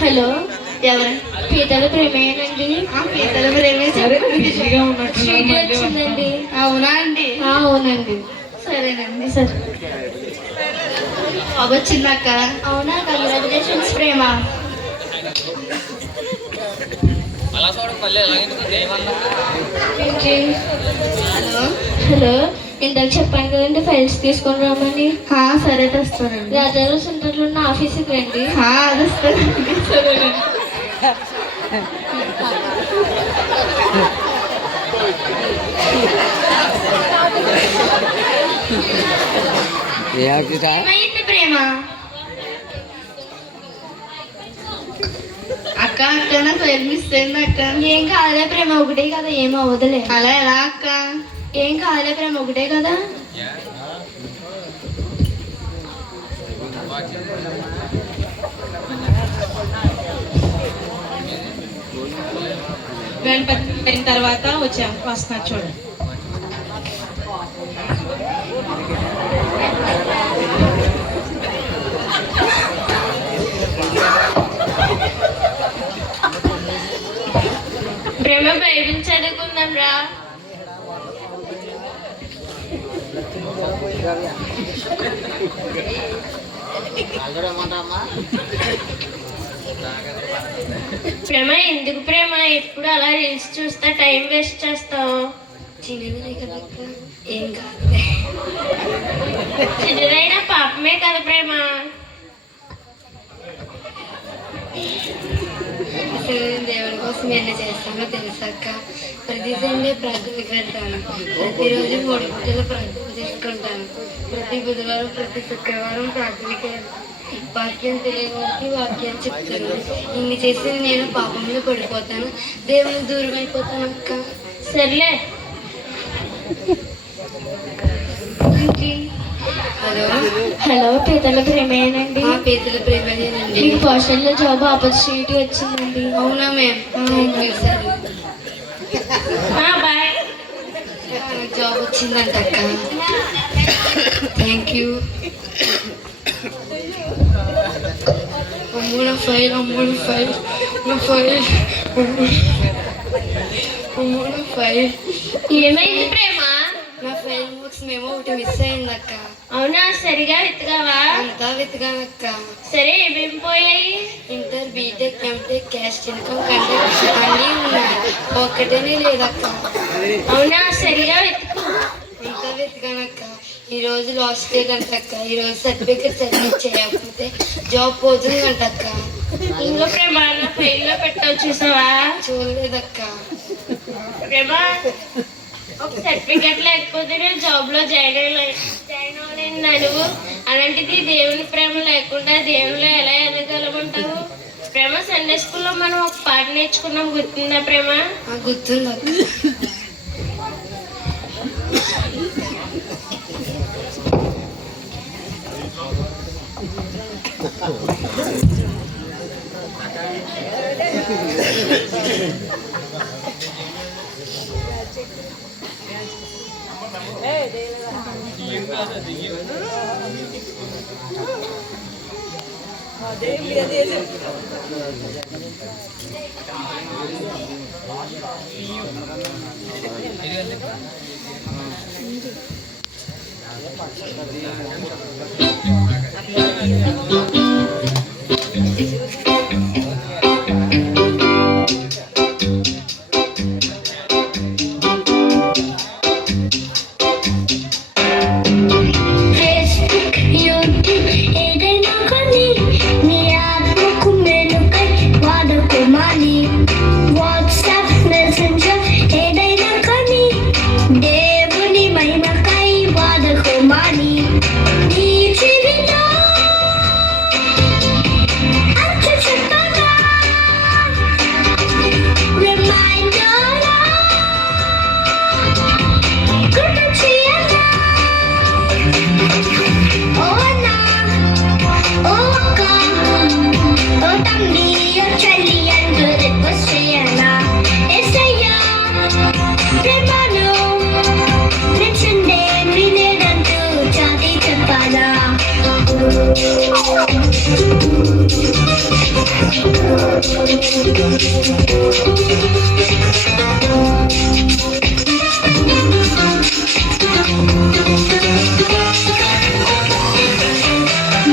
Hello, ఎవరు? పీతల ప్రేమేనండి. పీతల ప్రేమే వచ్చిందండి. అవునా అండి? అవునండి. సరేనండి. సరే, వచ్చిందక్క. అవునా, కంగ్రాచులేషన్స్ ప్రేమ. హలో హలో, ఇందాక చెప్పాను కదండి ఫైల్స్ తీసుకొని రామని. సరే తెస్తానండి. రాజారావు సెంటర్లో ఉన్న ఆఫీస్కి రండి. అది వస్తానండి. సరేనండి. ప్రేమ అక్క అక్క నా ఫైల్ మిస్ అయింది అక్క. ఏం కాదులే ప్రేమ, ఒకటే కదా, ఏం అవ్వదులే. అలా ఎలా అక్క? ఏం కాదులే ప్రేమ, ఒకటే కదా. గణపతి అయిన తర్వాత వస్తున్నారు చూడండి. ప్రేమ బైబిల్ చదువుకుందాం రా. ప్రేమ ఎందుకు ప్రేమ ఎప్పుడు అలా రీల్స్ చూస్తా టైం వేస్ట్ చేస్తావు? చిన్నదే కదా, ఏం కాదు. చిన్నదైనా పాపమే కదా ప్రేమ. దేవుడి కోసం ఎన్ని చేస్తానో తెలుసాక. ప్రతి సండే ప్రార్థనకి వెళ్తాను. ప్రతిరోజు 3 పూటలు ప్రార్థన చేసుకుంటాను. ప్రతి బుధవారం, ప్రతి శుక్రవారం ప్రార్థనకి వాక్యం తెలియవారికి వాక్యాన్ని చెప్తాను. ఇన్ని చేసి నేను పాపంలో పడిపోతాను, దేవుని దూరం అయిపోతాను అక్క. సర్లే. హలో హలో, పీతల ప్రేమేనండి. పీతల ప్రేమేనండి. మీకు పోస్టల్లో జాబ్ ఆపర్చునిటీ వచ్చిందండి. అవునా మ్యామ్? సరే, బాయ్. జాబ్ వచ్చిందంట అక్క. Thank you. అమ్మూన ఫైల్, అమ్మూన ఫైల్, నా ఫైల్, అమ్మూన ఫైల్. ఏమైంది ప్రేమ? నా ఫైల్ బుక్స్ మేము ఒకటి మిస్ అయింది అక్క. అవునా, సరిగా వెతకావా? అంతా వెతకానక్క. సరే, ఏమేమి పోయాయి? Inter, BTech, MTech, caste income కంటే అన్నీ ఉన్నాయి, ఒక్కటేనే లేదక్క. అవునా, సరిగా వెతుకు. అంతా వెతకానక్క. ఈ రోజు లాస్ట్ డేట్ అంటక్క. ఈ రోజు సర్టిఫికెట్ సబ్మిట్ చేయకపోతే జాబ్ పోతుంది అంటక్క. ఇంకో ప్రేమ నా ఫైల్లో పెట్టావు, చూసావా? చూడలేదక్క. ప్రేమ, ఒక సర్టిఫికెట్ లేకపోతే నేను జాబ్ లో జాయిన్ అవ్వలేను నువ్వు. అలాంటిది దేవుని ప్రేమ లేకుండా దేవునిలో ఎలా ఎదగలమంటావు? ప్రేమ, సండే స్కూల్లో మనం ఒక పాట నేర్చుకున్నాం, గుర్తుందా ప్రేమ? గుర్తుందా? దేవుని మహిమకై వాదకు మాని నీ జీవితం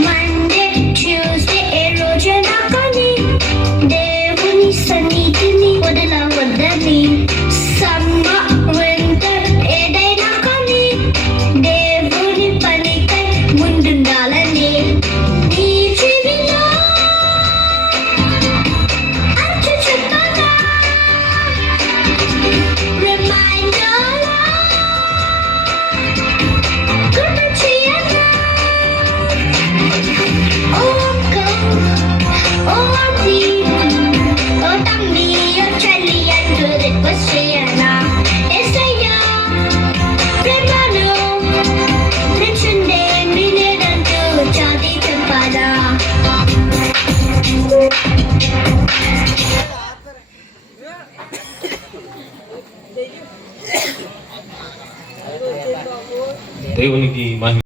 మండే ట్యూస్డే ఏ రోజైనా కానీ దేవుని సన్నిధిని వదలవద్దని. సమ్మర్ వింటర్ ఏదైనా కానీ దేవుని పనికై ముందుండాలని. నీ జీవిలో అచ్చు చుట్టగా రిమైండర్లా గుర్తు చేయగా. ఓ అక్క, ఓ ఆంటీ, ఓ తమ్మి, ఓ చెల్లి అంటూ రిక్వెస్ట్ చేయనా. యేసయ్యా ప్రేమను నిల్చుండే వినేదంటూ చాటి చెప్పాలా. దేవునికి మహిమ.